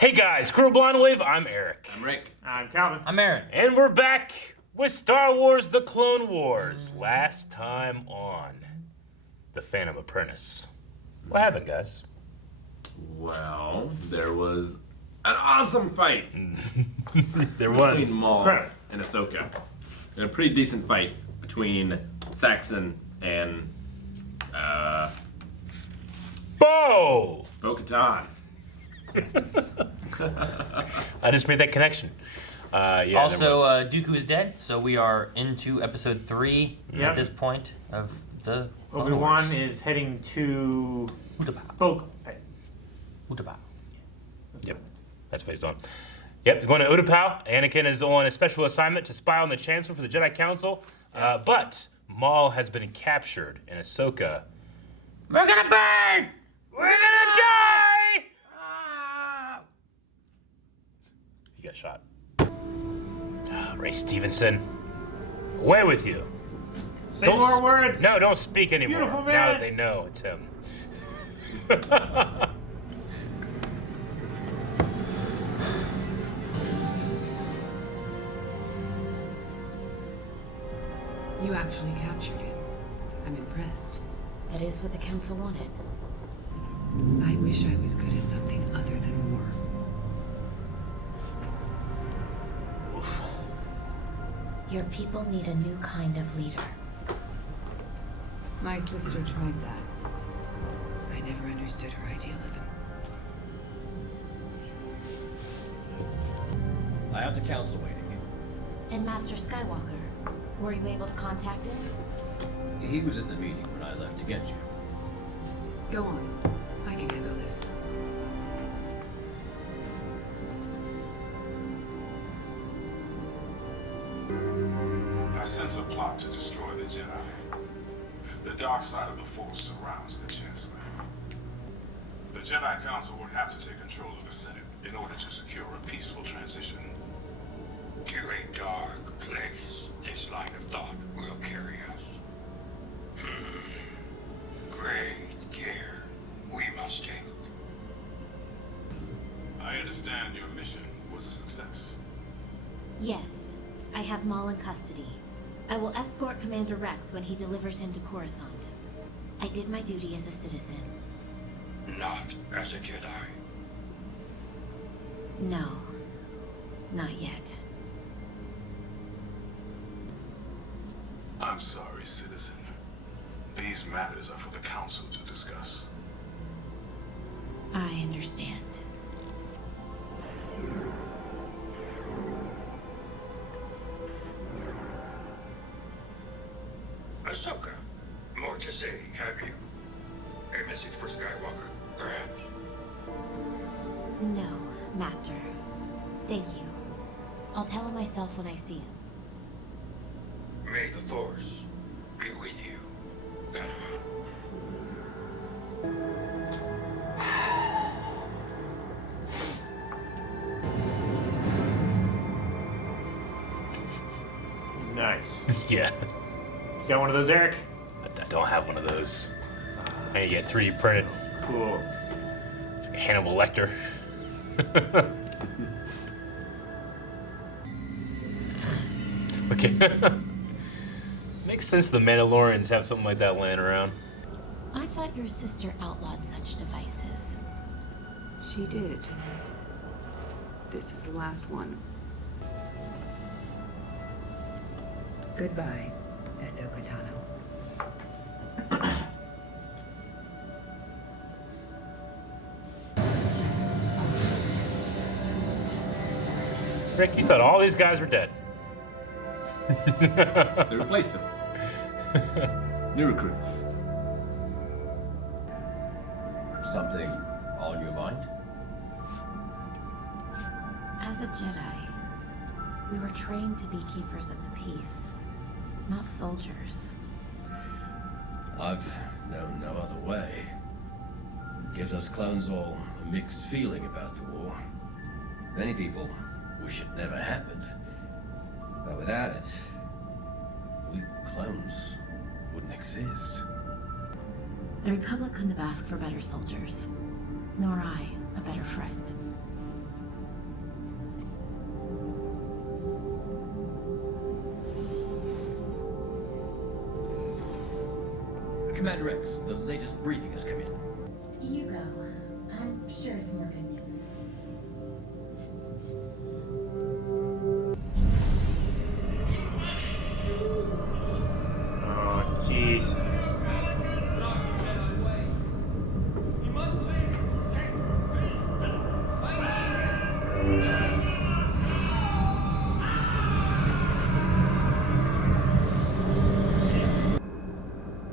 Hey guys, Crew Blind Wave, I'm Eric. I'm Rick. I'm Calvin. I'm Aaron. And we're back with Star Wars The Clone Wars. Last time on The Phantom Apprentice. What happened, guys? Well, there was an awesome fight There was. between Maul Correct. and Ahsoka. And a pretty decent fight between Saxon and Bo! Bo-Katan. I just made that connection. Yeah, there Also, was. Dooku is dead, so we are into episode 3 Yep. at this point of the Clone Obi-Wan Wars. is heading to Utapau. Utapau. Yep, that's what he's on. Yep, going to Utapau. Anakin is on a special assignment to spy on the Chancellor for the Jedi Council. But Maul has been captured, and Ahsoka... We're gonna burn! We're gonna die! He got shot. Ray Stevenson, away with you. Say more words. No, don't speak anymore. Beautiful man. Now that they know it's him. You actually captured him. I'm impressed. That is what the council wanted. I wish I was good at something other than war. Your people need a new kind of leader. My sister tried that. I never understood her idealism. I have the council waiting. And Master Skywalker, were you able to contact him? He was at the meeting when I left to get you. Go on. I can handle this. I sense a plot to destroy the Jedi. The dark side of the Force surrounds the Chancellor. The Jedi Council would have to take control of the Senate in order to secure a peaceful transition. To a dark place, this line of thought will carry us. Great care we must take. I understand your mission was a success. Yes, I have Maul in custody. I will escort Commander Rex when he delivers him to Coruscant. I did my duty as a citizen. Not as a Jedi. No, not yet. I'm sorry, citizen. These matters are for the Council to discuss. I understand. Ahsoka, more to say, have you? A message for Skywalker, perhaps? No, Master. Thank you. I'll tell him myself when I see him. May the Force be with you, Padawan. Nice. Yeah, Got one of those, Eric? I don't have one of those. I need to get 3D printed. Cool. It's like Hannibal Lecter. Okay. Makes sense the Mandalorians have something like that laying around. I thought your sister outlawed such devices. She did. This is the last one. Goodbye, Ahsoka Tano. Rick, you thought all these guys were dead. They replaced him. New recruits. Something on your mind? As a Jedi, we were trained to be keepers of the peace, not soldiers. I've known no other way. Gives us clones all a mixed feeling about the war. Many people wish it never happened. But without it, we clones wouldn't exist. The Republic couldn't have asked for better soldiers, nor I, a better friend. Commander Rex, the latest briefing has come in. You go. I'm sure it's more good news. Oh, jeez.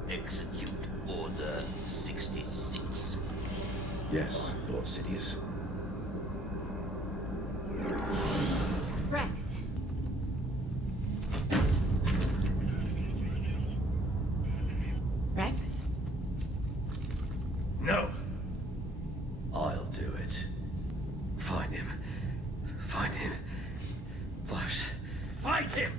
Execute Order 66. Yes, Lord Sidious. Rex. Rex? No. I'll do it. Find him. Find him. Flash. Find him!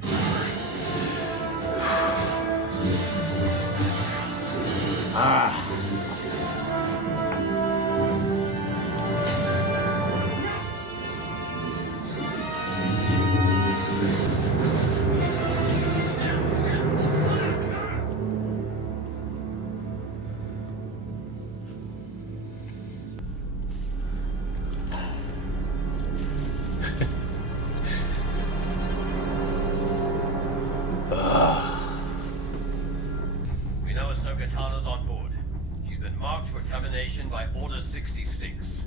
We know Ahsoka Tano's on board. She's been marked for termination by Order 66.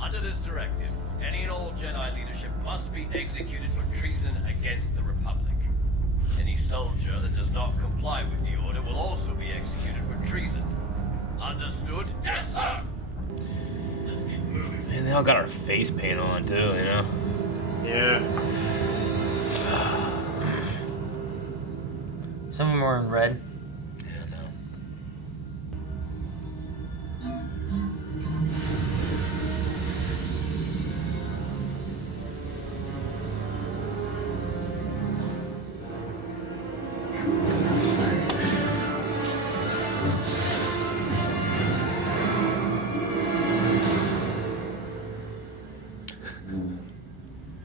Under this directive, any and all Jedi leadership must be executed for treason against the Republic. Any soldier that does not comply with the order will also be executed for treason. Understood? Yes, sir! Let's get moving. Man, they all got our face paint on too, you know? Yeah. Some of them were in red. Yeah, no.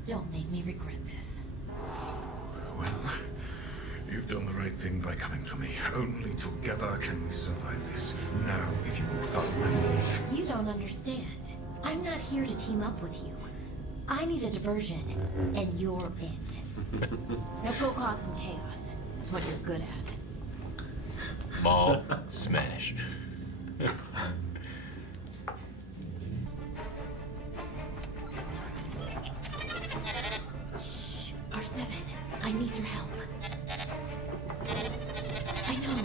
Don't make me regret this. Well, you've done the right thing by coming to me. Only together can we survive this. Now, if you will follow my lead. You don't understand. I'm not here to team up with you. I need a diversion, and you're it. Now go cause some chaos. That's what you're good at. Maul, smash. R7, I need your help. I know.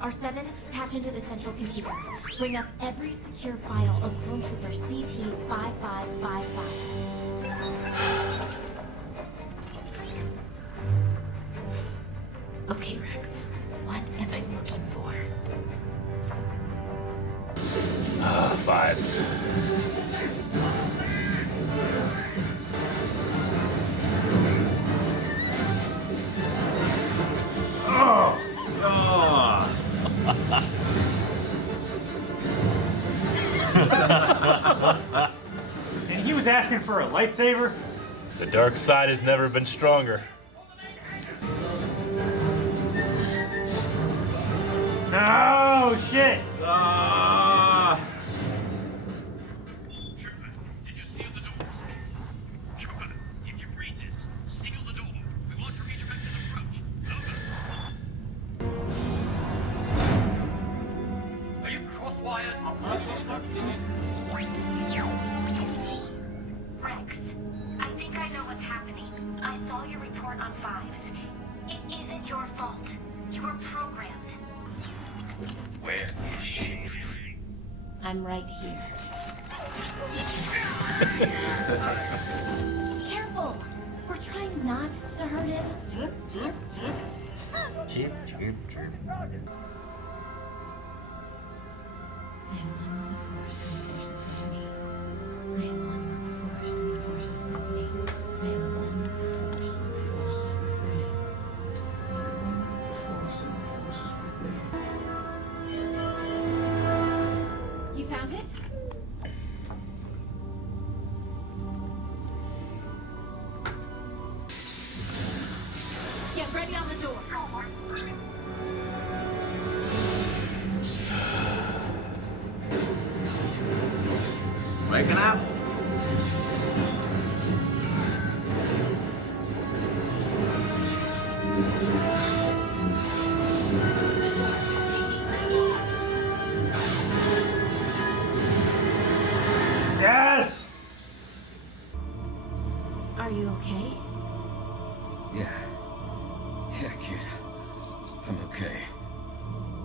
R7, patch into the central computer. Bring up every secure file on Clone Trooper CT-5555. Okay, Rex. What am I looking for? Fives. And he was asking for a lightsaber? The dark side has never been stronger. Oh, shit! Did you seal the doors? Trooper, if you read this, seal the door. We want to redirect an approach. Over. Are you crosswired? Rex, I think I know what's happening. I saw your report on Fives. It isn't your fault. You were programmed. Where is she? I'm right here. Careful! We're trying not to hurt him. Chip, chip, chip. I am one with the Force, and the Force is with me. I am one with the Force, and the Force is with me. I am one with the Force, and the Force is with me. I am one with the Force, and the Force is with me. You found it? Waking up. Yes! Are you okay? Yeah. Yeah, kid. I'm okay.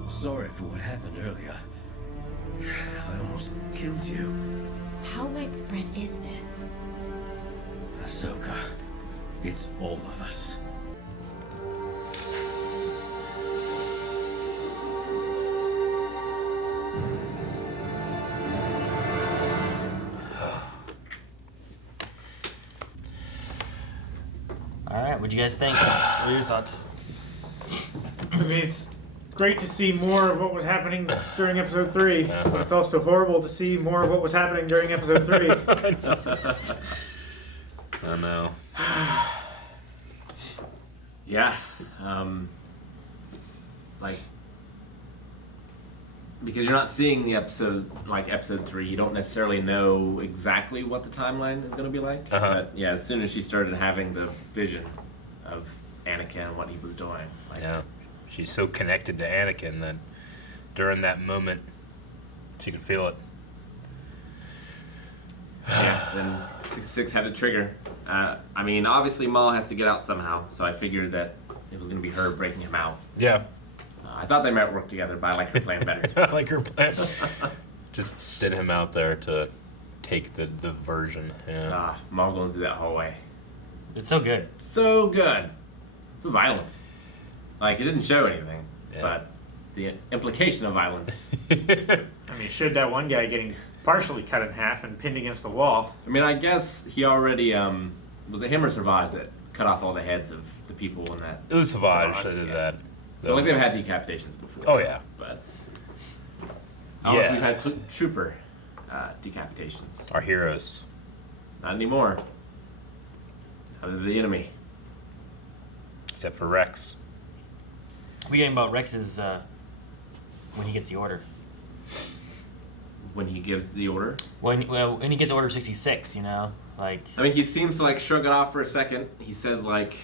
Sorry for what happened earlier. I almost killed you. How widespread is this? Ahsoka. It's all of us. All right, what'd you guys think? What are your thoughts? I mean, it's great to see more of what was happening during episode 3. But it's also horrible to see more of what was happening during episode 3. I know. Yeah. Like, because you're not seeing the episode, like episode 3, you don't necessarily know exactly what the timeline is going to be like. But yeah, as soon as she started having the vision of Anakin and what he was doing, like, Yeah. She's so connected to Anakin that during that moment, she could feel it. yeah, then 66 had to trigger. I mean, obviously Maul has to get out somehow, so I figured that it was going to be her breaking him out. Yeah. I thought they might work together, but I like her plan better. I like her plan. Just send him out there to take the version. Yeah. Maul going through that hallway. It's so good. So good. So violent. Like, it didn't show anything, Yeah. but the implication of violence. I mean, it showed that one guy getting partially cut in half and pinned against the wall. I mean, I guess he already, was it him or Savage that cut off all the heads of the people in that? It was Savage Savage, that did yeah. that. So, like, they've had decapitations before. Oh, yeah. But I don't know if Yeah. we've had trooper decapitations. Our heroes. Not anymore. Other than the enemy. Except for Rex. We getting about Rex's when he gets the order. When he gives the order. When he gets order 66, you know, like I mean, he seems to, like, shrug it off for a second. He says, like,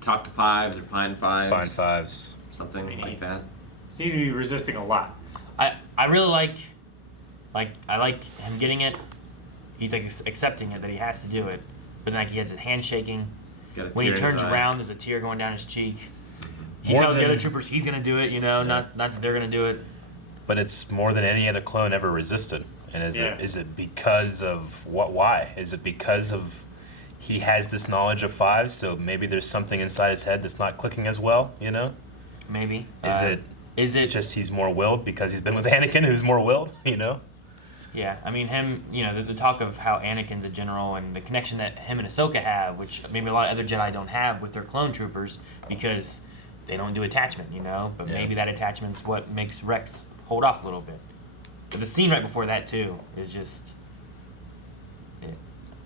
talk to fives or find fives. Fine fives. Something like that. Seemed to be resisting a lot. I really like I like him getting it. He's like accepting it that he has to do it, but then like he has his hand shaking. He's got a When he tear in turns his eye. around, there's a tear going down his cheek. He More tells the than- other troopers he's gonna do it, you know, not that they're gonna do it. But it's more than any other clone ever resisted. And Yeah. is it because of what? Why? Is it because of he has this knowledge of fives, so maybe there's something inside his head that's not clicking as well, you know? Maybe. Is it just he's more willed because he's been with Anakin, who's more willed, you know? Yeah, I mean him. You know, the talk of how Anakin's a general and the connection that him and Ahsoka have, which maybe a lot of other Jedi don't have with their clone troopers because they don't do attachment. You know, but Yeah. maybe that attachment's what makes Rex hold off a little bit. But the scene right before that too is just.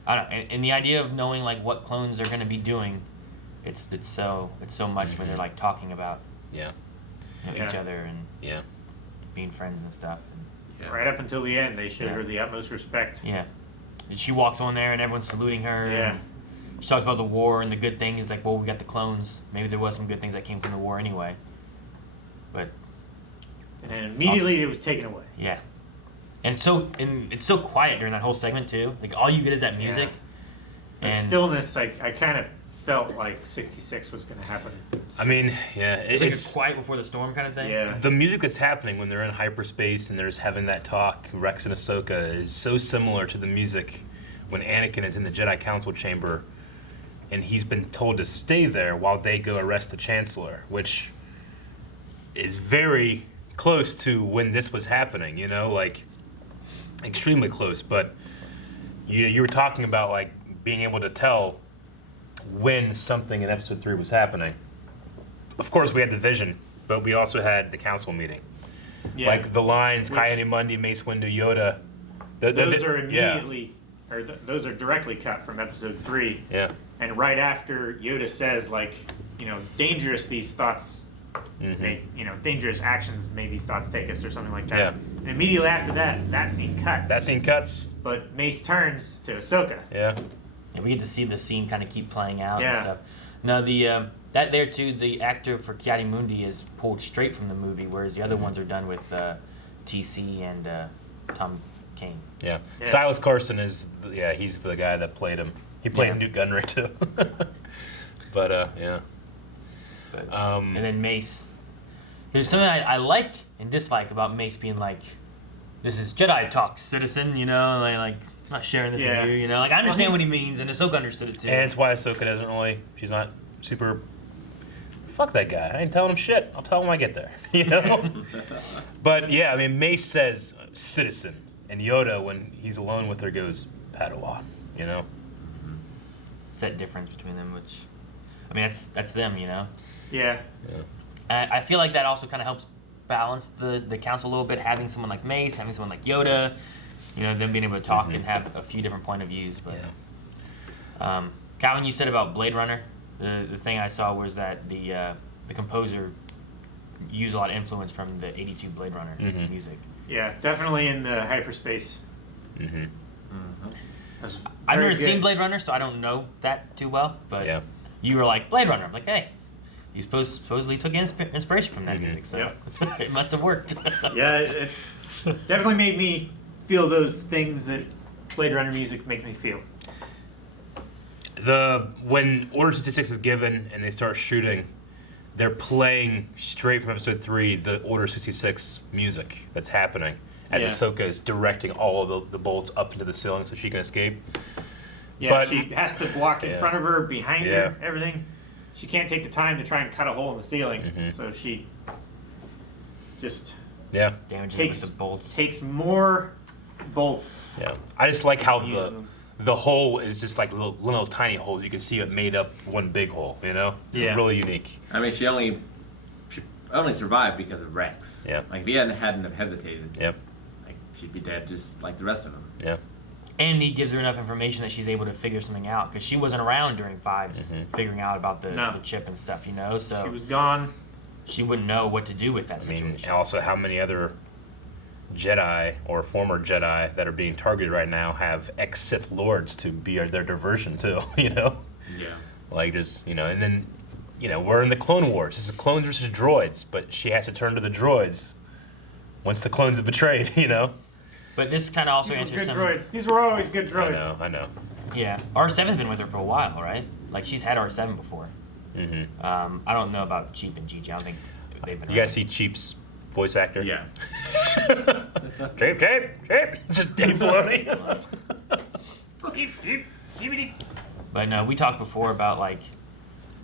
I don't know, and the idea of knowing like what clones are going to be doing, it's so much when they're like talking about Yeah. each Yeah. other and Yeah. being friends and stuff. And, Yeah. Right up until the end, they showed Yeah. her the utmost respect. yeah. And she walks on there and everyone's saluting her. Yeah. And she talks about the war and the good things. Like, well, we got the clones. Maybe there was some good things that came from the war anyway. But And It's immediately it was taken away. yeah, and it's so quiet during that whole segment too. Like all you get is that music. The And stillness, like, I kind of felt like 66 was going to happen. I mean, yeah, it's like a it's quiet before the storm kind of thing. Yeah. the music that's happening when they're in hyperspace and they're just having that talk, Rex and Ahsoka, is so similar to the music when Anakin is in the Jedi Council chamber and he's been told to stay there while they go arrest the Chancellor, which is very close to when this was happening, you know, like extremely close. But you were talking about like being able to tell when something in episode 3 was happening. Of course, we had the vision, but we also had the council meeting. Yeah. Like the lines, Which- Kayani Mundi, Mace Windu, Yoda. Those are yeah, immediately, or those are directly cut from episode 3. yeah, And right after Yoda says, like, you know, dangerous these thoughts dangerous actions made these thoughts take us, or something like that. Yeah. And immediately after that scene cuts. That scene cuts. But Mace turns to Ahsoka. Yeah. And we get to see the scene kind of keep playing out Yeah. and stuff. Now, that there too, the actor for Ki-Adi-Mundi is pulled straight from the movie, whereas the other ones are done with TC and Tom Kane. Yeah. Yeah. Silas Carson is, he's the guy that played him. He played Newt Gunray too. But, yeah. But, and then Mace. There's something I like and dislike about Mace being like, this is Jedi talk, citizen, like I'm not sharing this with you, like I understand what he means, and Ahsoka understood it too. And it's why Ahsoka doesn't really, she's not super, fuck that guy. I ain't telling him shit. I'll tell him when I get there, But yeah, I mean, Mace says citizen, and Yoda, when he's alone with her, goes Padawan, It's that difference between them, which, I mean, that's them, Yeah. I feel like that also kind of helps balance the council a little bit, having someone like Mace, having someone like Yoda, them being able to talk and have a few different point of views. But Calvin, you said about Blade Runner. The thing I saw was that the composer used a lot of influence from the '82 Blade Runner music. Yeah, definitely in the hyperspace. I've never seen Blade Runner, so I don't know that too well. But you were like Blade Runner. I'm like, hey. You supposedly took inspiration from that music, so it must have worked. Yeah, it definitely made me feel those things that Blade Runner music make me feel. When Order 66 is given and they start shooting, they're playing straight from Episode 3 the Order 66 music that's happening as Ahsoka is directing all of the bolts up into the ceiling so she can escape. Yeah, but she has to walk in front of her, behind her, everything. She can't take the time to try and cut a hole in the ceiling, so she just takes the bolts. Takes more bolts. Yeah, I just like how the hole is just like little tiny holes. You can see it made up one big hole. It's really unique. I mean, she only survived because of Rex. Yeah. Like if he hadn't have hesitated. Yep. Like she'd be dead just like the rest of them. Yeah. And he gives her enough information that she's able to figure something out, because she wasn't around during Fives figuring out about the chip and stuff, so she was gone. She wouldn't know what to do with that situation. And also how many other Jedi or former Jedi that are being targeted right now have ex-Sith Lords to be their diversion too, Yeah. Like just, and then, we're in the Clone Wars. This is clones versus droids, but she has to turn to the droids once the clones have betrayed, But this kind of also answers good some... droids. These were always good droids. I know. Yeah. R7's been with her for a while, right? Like, she's had R7 before. I don't know about Cheap and Gigi. I don't think they've been You guys see Cheap's voice actor? Yeah. Cheap. Just Dave Filoni. But no, we talked before about, like,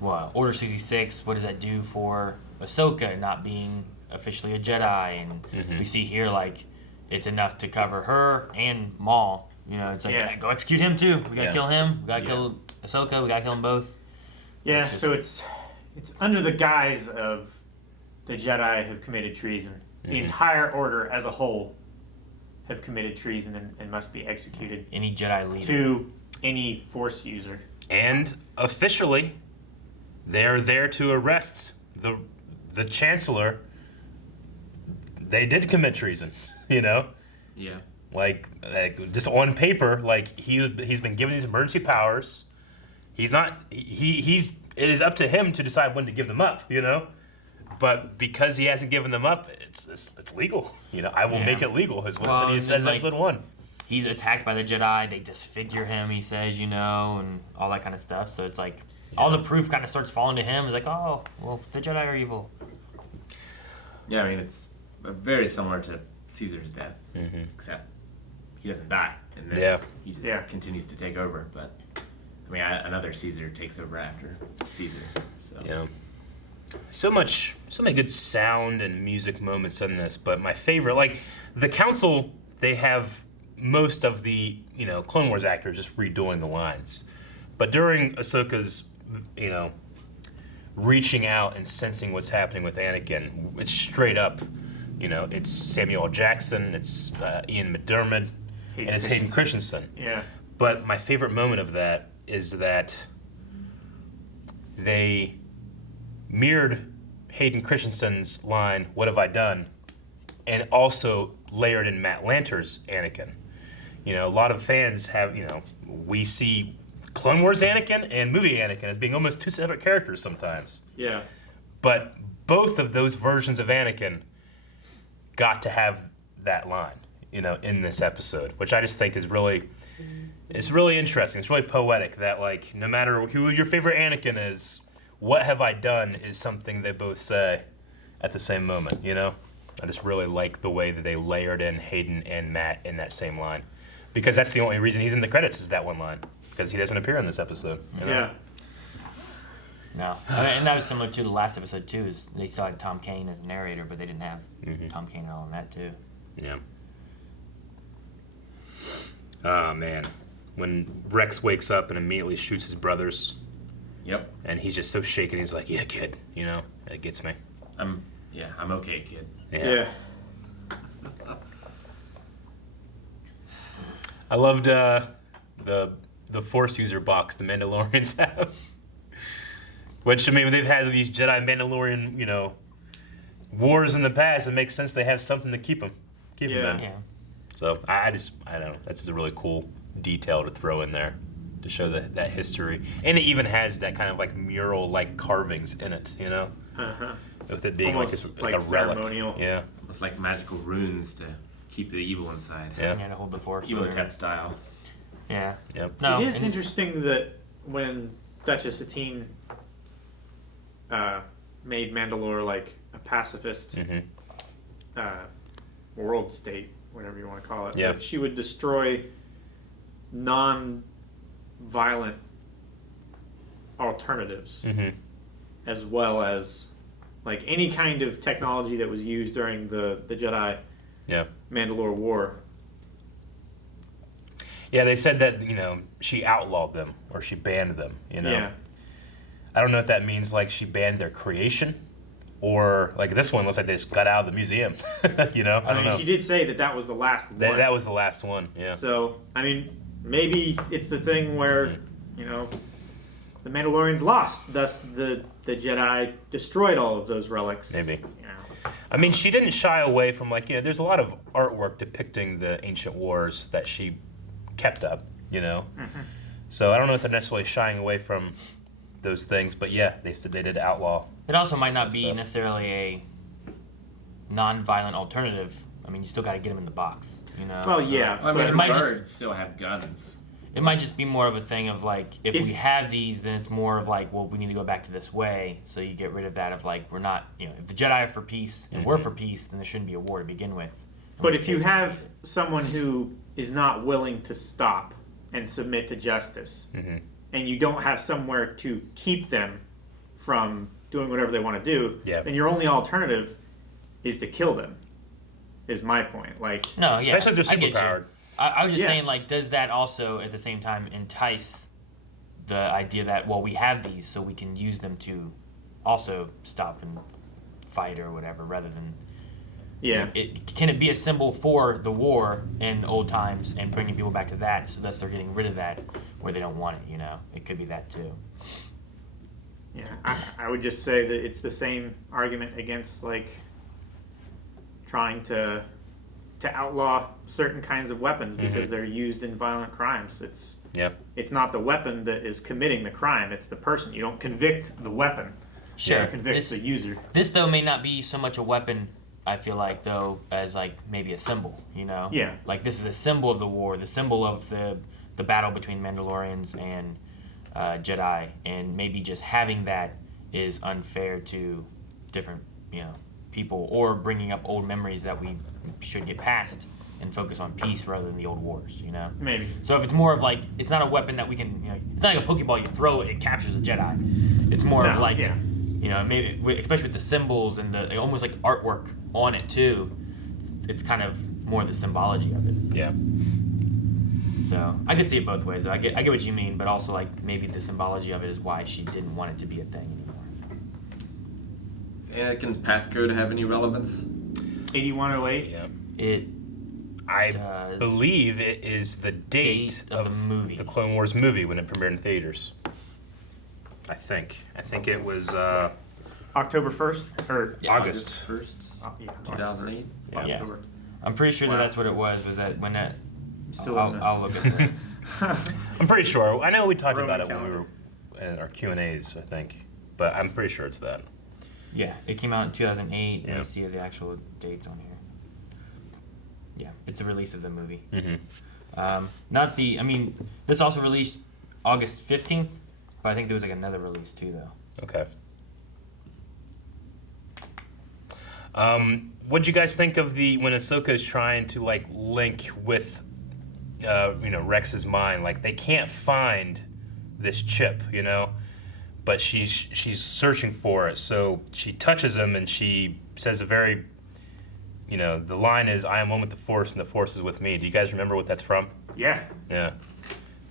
Order 66, what does that do for Ahsoka not being officially a Jedi? And we see here, like, it's enough to cover her and Maul. It's like, go execute him too. We gotta kill him. We gotta kill Ahsoka. We gotta kill them both. Yeah, so it's under the guise of the Jedi have committed treason. The entire Order as a whole have committed treason and must be executed. Any Jedi leader. To any Force user. And officially, they're there to arrest the Chancellor. They did commit treason. Yeah. Like just on paper, like he's been given these emergency powers. He's not. He's. It is up to him to decide when to give them up. But because he hasn't given them up, it's legal. I will make it legal. Is what he says in Episode 1. He's attacked by the Jedi. They disfigure him. He says, and all that kind of stuff. So it's like all the proof kind of starts falling to him. It's like, oh, well, the Jedi are evil. Yeah, I mean it's very similar to Caesar's death, except he doesn't die in this. He just continues to take over. But I mean, another Caesar takes over after Caesar. So. Yeah. So many good sound and music moments in this. But my favorite, like the Council, they have most of the Clone Wars actors just redoing the lines. But during Ahsoka's reaching out and sensing what's happening with Anakin, it's straight up. It's Samuel L. Jackson, it's Ian McDiarmid, and it's Hayden Christensen. Yeah. But my favorite moment of that is that they mirrored Hayden Christensen's line, "What have I done?" and also layered in Matt Lanter's Anakin. You know, a lot of fans have, you know, we see Clone Wars Anakin and movie Anakin as being almost two separate characters sometimes. Yeah. But both of those versions of Anakin got to have that line, you know, in this episode, which I just think is really, it's really interesting. It's really poetic that, like, no matter who your favorite Anakin is, "What have I done?" is something they both say at the same moment, you know? I just really like the way that they layered in Hayden and Matt in that same line. Because that's the only reason he's in the credits is that one line. Because he doesn't appear in this episode. You know? Yeah. No, I mean, and that was similar to the last episode too. Is they still had Tom Kane as a narrator, but they didn't have Tom Kane at all in that too. Yeah. Oh, man. When Rex wakes up and immediately shoots his brothers. Yep. And he's just so shaken. He's like, "Yeah, kid." You know, it gets me. I'm okay, kid. Yeah. I loved the Force user box the Mandalorians have. Which, I mean, they've had these Jedi Mandalorian, you know, wars in the past. It makes sense they have something to keep them in. Yeah. So I don't know. That's just a really cool detail to throw in there to show that history. And it even has that kind of like mural-like carvings in it, you know? Uh-huh. With it being Almost like a relic. ceremonial. Yeah. It's like magical runes to keep the evil inside. Yeah. Yeah, to hold the Force. Emotep style. Yeah. Yep. No. It is and- interesting that when Duchess Satine made Mandalore like a pacifist world state, whatever you want to call it, Yeah. that she would destroy non-violent alternatives as well as like any kind of technology that was used during the Jedi Yeah. Mandalore War. Yeah, they said that, you know, she outlawed them or she banned them, you know? Yeah. I don't know if that means like she banned their creation or like this one looks like they just got out of the museum, you know? I don't mean, know. she did say that was the last one. That was the last one, yeah. So, I mean, maybe it's the thing where, you know, the Mandalorians lost, thus the Jedi destroyed all of those relics. Maybe. You know. I mean, she didn't shy away from like, you know, there's a lot of artwork depicting the ancient wars that she kept up, you know? So I don't know if they're necessarily shying away from those things, but yeah, they said they did outlaw. It also might not be stuff. necessarily a non-violent alternative. I mean, you still got to get them in the box, you know. Well, so yeah. I mean, But it the might just- birds still have guns. It might just be more of a thing of like, if If- we have these, then it's more of like, well, we need to go back to this way. So you get rid of that of like, we're not, you know, if the Jedi are for peace and we're for peace, then there shouldn't be a war to begin with. In But which if you case- have someone who is not willing to stop and submit to justice, and you don't have somewhere to keep them from doing whatever they want to do, Yeah. then your only alternative is to kill them. Is my point. Like, no, yeah, Especially if they're I get you. superpowered. I was just Yeah. saying, like, does that also at the same time entice the idea that, well, we have these, so we can use them to also stop and fight or whatever, rather than yeah, can it be a symbol for the war in old times and bringing people back to that, so thus they're getting rid of that where they don't want it, you know? It could be that too. yeah. I would just say that it's the same argument against like trying to outlaw certain kinds of weapons because they're used in violent crimes. It's not the weapon that is committing the crime; it's the person. You don't convict the weapon. Sure. You convict the user. This, though, may not be so much a weapon, I feel like, though, as, like, maybe a symbol, you know? Yeah. Like, this is a symbol of the war, the symbol of the battle between Mandalorians and Jedi, and maybe just having that is unfair to different, you know, people, or bringing up old memories that we should get past and focus on peace rather than the old wars, you know? Maybe. So if it's more of like, it's not a weapon that we can, you know, it's not like a Pokeball, you throw it, it captures a Jedi. It's more of No, like, yeah. you know, maybe, especially with the symbols and the almost like artwork on it too, it's kind of more the symbology of it. Yeah. So I could see it both ways. I get what you mean, but also like maybe the symbology of it is why she didn't want it to be a thing anymore. Does Anakin's passcode have any relevance? 8108. Yeah. It I does. believe it is the date of the movie. the Clone Wars movie when it premiered in theaters. I think it was October 1st or Yeah, August. 1st, yeah, 2008. Yeah. October. I'm pretty sure Wow. that's what it was that when that. Still I'll, in the- I'll look at that. I'm pretty sure. I know we talked Roman about it when we were in our Q&As, I think. But I'm pretty sure it's that. Yeah, it came out in 2008. Yeah. Let me see the actual dates on here. Yeah, it's the release of the movie. Mm-hmm. Not the. I mean, this also released August 15th, but I think there was like another release too, though. Okay. What'd you guys think of when Ahsoka is trying to like link with, Rex's mind? Like they can't find this chip, but she's searching for it. So she touches him and she says a very, the line is, "I am one with the Force, and the Force is with me." Do you guys remember what that's from? Yeah. Yeah.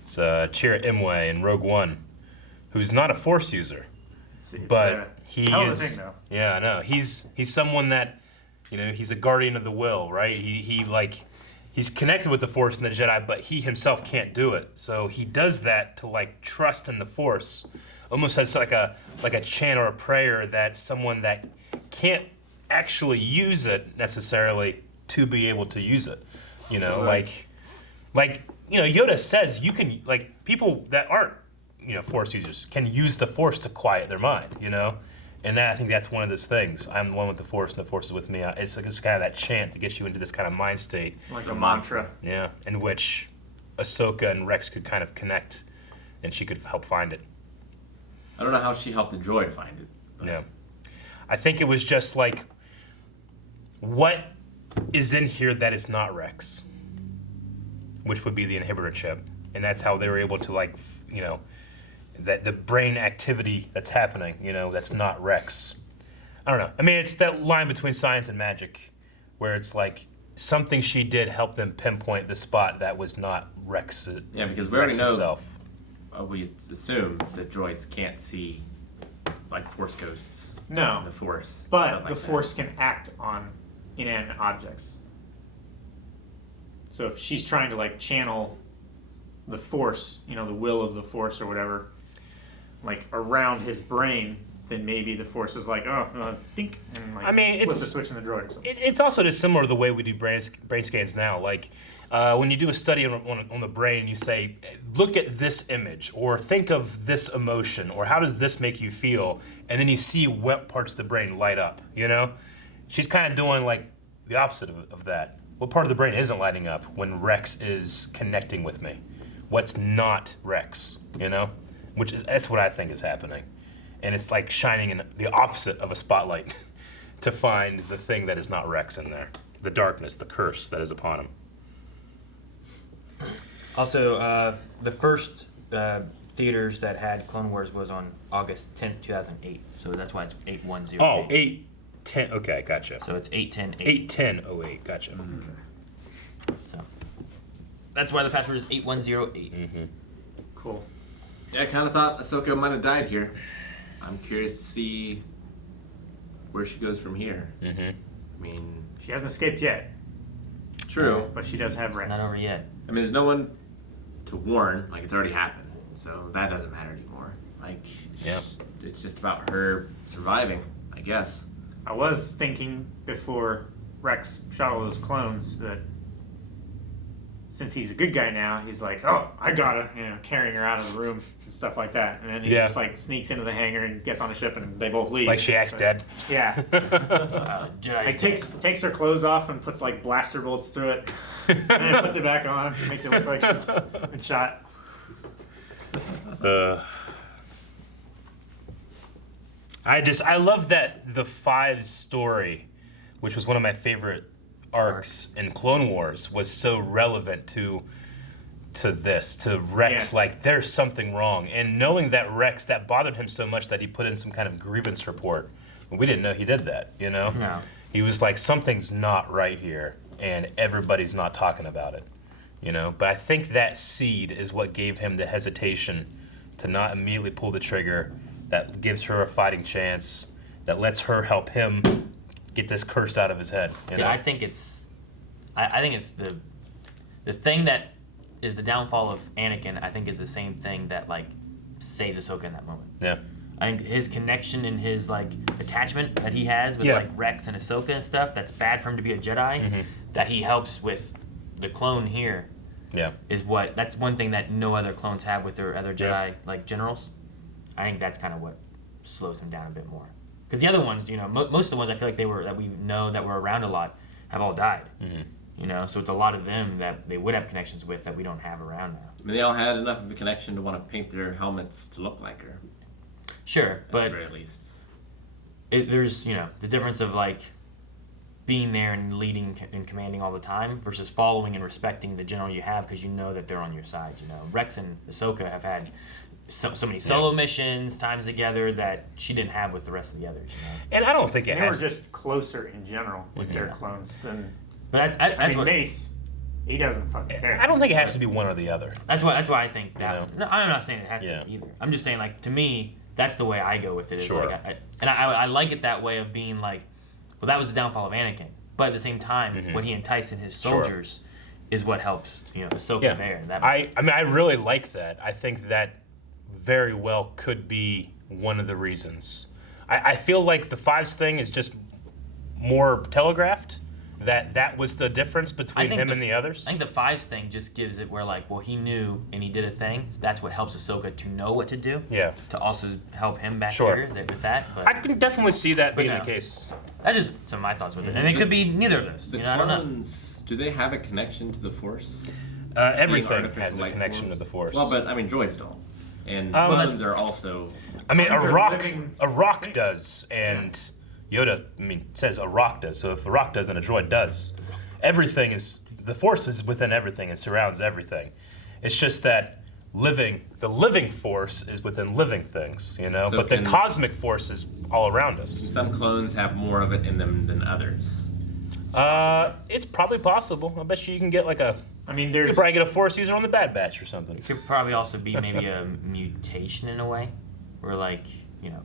It's Chirrut Imwe in Rogue One, who's not a Force user. It's But he hell of a is. thing, though. Yeah, I know. He's someone that, he's a guardian of the will, right? He's connected with the Force and the Jedi, but he himself can't do it. So he does that to like trust in the Force, almost as like a chant or a prayer that someone that can't actually use it necessarily to be able to use it. Yoda says you can, like, people that aren't Force users can use the Force to quiet their mind, and I think that's one of those things. I'm the one with the Force, and the Force is with me. It's like it's kind of that chant to get you into this kind of mind state. Like a mantra. Yeah, in which Ahsoka and Rex could kind of connect, and she could help find it. I don't know how she helped the droid find it. But Yeah, I think it was just like, what is in here that is not Rex, which would be the inhibitor chip, and that's how they were able to that the brain activity that's happening, that's not Rex. I don't know. I mean, it's that line between science and magic where it's like something she did helped them pinpoint the spot that was not Rex. Yeah, because we already Rex know, himself. we assume that droids can't see, like, Force ghosts. No. The Force. But stuff like the that. Force can act on inanimate objects. So if she's trying to like channel the Force, the will of the Force or whatever, like around his brain, then maybe the Force is like, think, and like I mean, flip the it's switch in the droid or something. it's also just similar to the way we do brain scans now. Like when you do a study on the brain, you say, look at this image, or think of this emotion, or how does this make you feel, and then you see what parts of the brain light up. She's kind of doing like the opposite of that. What part of the brain isn't lighting up when Rex is connecting with me? What's not Rex? That's what I think is happening. And it's like shining in the opposite of a spotlight to find the thing that is not Rex in there. The darkness, the curse that is upon him. Also, the first theaters that had Clone Wars was on August 10th, 2008. So that's why it's 8108. Oh, 8/10. Okay, gotcha. So it's 8/10/8. 8/10/08. Gotcha. So that's why the password is 8108. Mm-hmm. Cool. Yeah, I kind of thought Ahsoka might have died here. I'm curious to see where she goes from here. Mm-hmm. I mean, She hasn't escaped yet, true. but she does have It's Rex. not over yet. I mean, there's no one to warn. Like, it's already happened. So that doesn't matter anymore. Like, Yeah. it's just about her surviving, I guess. I was thinking before Rex shot all those clones that since he's a good guy now, he's like, oh, I gotta, carrying her out of the room and stuff like that. And then he Yeah. just like sneaks into the hangar and gets on a ship and they both leave. Like she acts So, dead. Yeah. Jedi. Like takes her clothes off and puts like blaster bolts through it. And then puts it back on. Makes it look like she's been shot. I love that the 5 story, which was one of my favorite arcs in Clone Wars, was so relevant to Rex. Yeah. Like, there's something wrong, and knowing that Rex, that bothered him so much that he put in some kind of grievance report. We didn't know he did that. No. He was like, something's not right here, and everybody's not talking about it. But I think that seed is what gave him the hesitation to not immediately pull the trigger. That gives her a fighting chance. That lets her help him get this curse out of his head. See, I think it's the thing that is the downfall of Anakin. I think is the same thing that like saves Ahsoka in that moment. Yeah. I think his connection and his like attachment that he has with like Rex and Ahsoka and stuff, that's bad for him to be a Jedi. That he helps with the clone here. That's one thing that no other clones have with their other Jedi like generals. I think that's kind of what slows him down a bit more. Because the other ones, most of the ones I feel like that we know that were around a lot have all died. So it's a lot of them that they would have connections with that we don't have around now. I mean, they all had enough of a connection to want to paint their helmets to look like her. Sure, but at the very least, there's the difference of like being there and leading and commanding all the time versus following and respecting the general you have because you know that they're on your side. Rex and Ahsoka have had so many solo missions, times together that she didn't have with the rest of the others. And I don't think it They were has. just closer in general with their clones than. But that's what Mace. He doesn't fucking care. I don't think it has to be one or the other. That's why I think that. No, I'm not saying it has to be either. I'm just saying like to me that's the way I go with it. Is Sure. Like I like it that way of being like, well, that was the downfall of Anakin. But at the same time, when he enticed in his soldiers is what helps, Ahsoka there. I mean, I really like that. I think that very well could be one of the reasons. I feel like the Fives thing is just more telegraphed. That was the difference between him and the others. I think the Fives thing just gives it where like, well, he knew and he did a thing. That's what helps Ahsoka to know what to do. Yeah. To also help him back here with that. But I can definitely see that being the case. That's just some of my thoughts with it, and it could be neither of those. The I don't know. clones, do they have a connection to the Force? Everything has a connection to the Force. Well, but I mean, droids don't, and clones are also. I mean, a rock does, and Yoda, says a rock does. So if a rock does, then a droid does. Everything is the Force is within everything and surrounds everything. It's just that the living Force is within living things, So but the cosmic Force is all around us. Some clones have more of it in them than others. It's probably possible. I bet you can get like a. You could probably get a Force user on the Bad Batch or something. It could probably also be maybe a mutation in a way, where like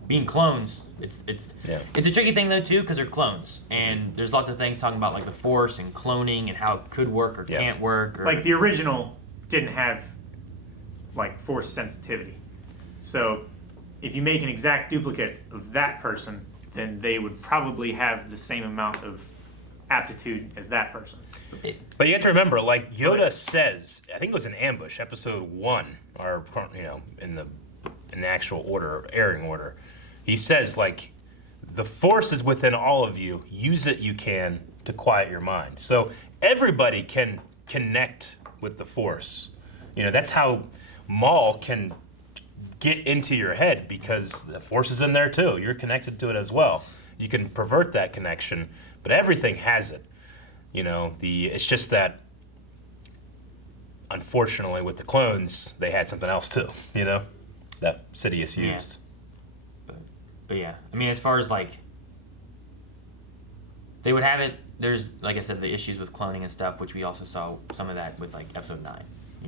being clones. It's a tricky thing though too because they're clones, and there's lots of things talking about like the Force and cloning and how it could work or can't work. Or, like the original didn't have like Force sensitivity, so if you make an exact duplicate of that person, then they would probably have the same amount of aptitude as that person. But you have to remember, like Yoda says, I think it was in Ambush, episode 1, or in the actual order, airing order. He says like, the Force is within all of you. Use it you can to quiet your mind. So everybody can connect with the Force. That's how Maul can get into your head because the Force is in there too. You're connected to it as well. You can pervert that connection, but everything has it. It's just that unfortunately with the clones, they had something else too, that Sidious used. But yeah, as far as like, they would have it, there's, like I said, the issues with cloning and stuff, which we also saw some of that with like episode 9.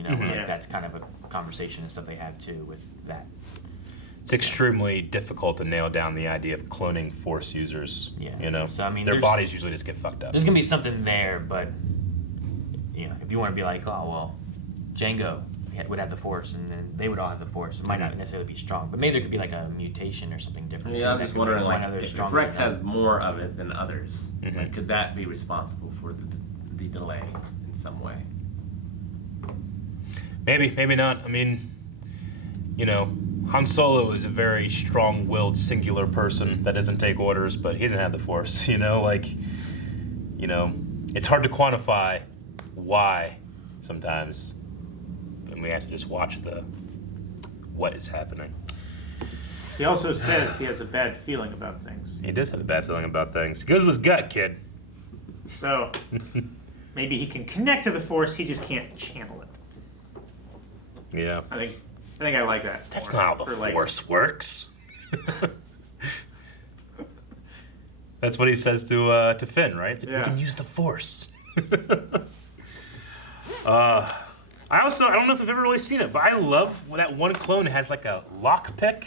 Like that's kind of a conversation and stuff they have too with that. It's extremely difficult to nail down the idea of cloning Force users. So their bodies usually just get fucked up. There's gonna be something there, but if you want to be like, oh well, Jango would have the Force, and then they would all have the Force. It might not necessarily be strong, but maybe there could be like a mutation or something different. Yeah, I'm just wondering, like, if Rex has more of it than others, like, could that be responsible for the delay in some way? Maybe, maybe not. Han Solo is a very strong-willed, singular person that doesn't take orders, but he doesn't have the Force. It's hard to quantify why sometimes. And we have to just watch what is happening. He also says he has a bad feeling about things. He does have a bad feeling about things. He goes with his gut, kid. So, maybe he can connect to the Force, he just can't channel it. Yeah. I think I like that. That's not how the Force works. That's what he says to Finn, right? Yeah. We can use the Force. I don't know if I've ever really seen it, but I love when that one clone has like a lockpick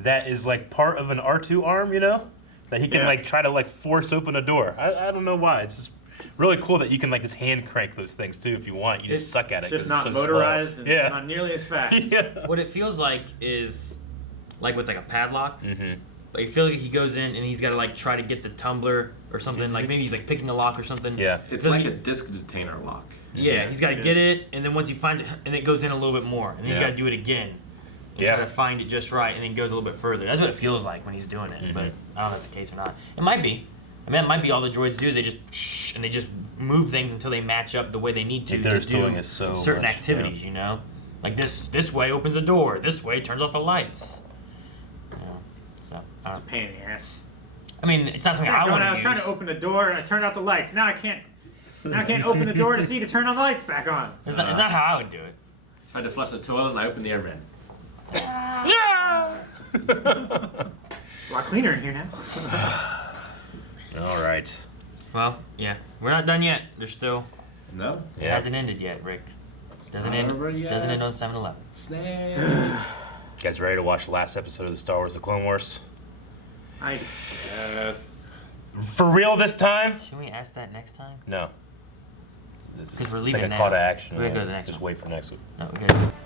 that is like part of an R2 arm, that he can like try to like force open a door. I don't know why. It's just really cool that you can like just hand crank those things too if you want. You just suck at it. It's just not it's so motorized slow. and not nearly as fast. Yeah. What it feels like is like with like a padlock. Mm-hmm. But I feel like he goes in and he's got to like try to get the tumbler or something. Like maybe he's like picking the lock or something. Yeah. It's Doesn't like he- a disc detainer lock. Yeah, he's got to It get is. it, and then once he finds it, and it goes in a little bit more, and then he's Yeah. got to do it again, and Yeah. try to find it just right, and then goes a little bit further. That's what it feels like when he's doing it, but I don't know if that's the case or not. It might be. I mean, it might be all the droids do is they just and they just move things until they match up the way they need to Like, they're to just do doing it so certain much, activities. You know, like this way opens a door, this way turns off the lights. You know, so I It's a don't. pain in the ass. I mean, it's not something I I want to was use. trying to open the door and I turned out the lights. Now I can't open the door to see to turn on the lights back on. It's not how I would do it. Tried to flush the toilet and I opened the air vent. A lot cleaner in here now. All right. Well, yeah, we're not done yet. There's still. No? It Yeah. hasn't ended yet, Rick. Doesn't Not end. over yet. Doesn't end on 7-11. Snake. You guys ready to watch the last episode of the Star Wars: The Clone Wars? I guess. For real this time? Should we ask that next time? No. Because we're It's leaving like a now. call to action. We gotta yeah. go to the next Just one. wait for next week. No,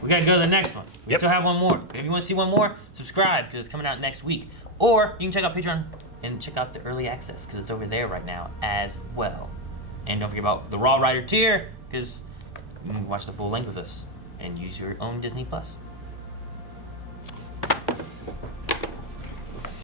we gotta go to the next one. We Yep. still have one more. But if you want to see one more, subscribe because it's coming out next week. Or you can check out Patreon and check out the early access because it's over there right now as well. And don't forget about the Raw Rider tier because you can watch the full length with us and use your own Disney Plus.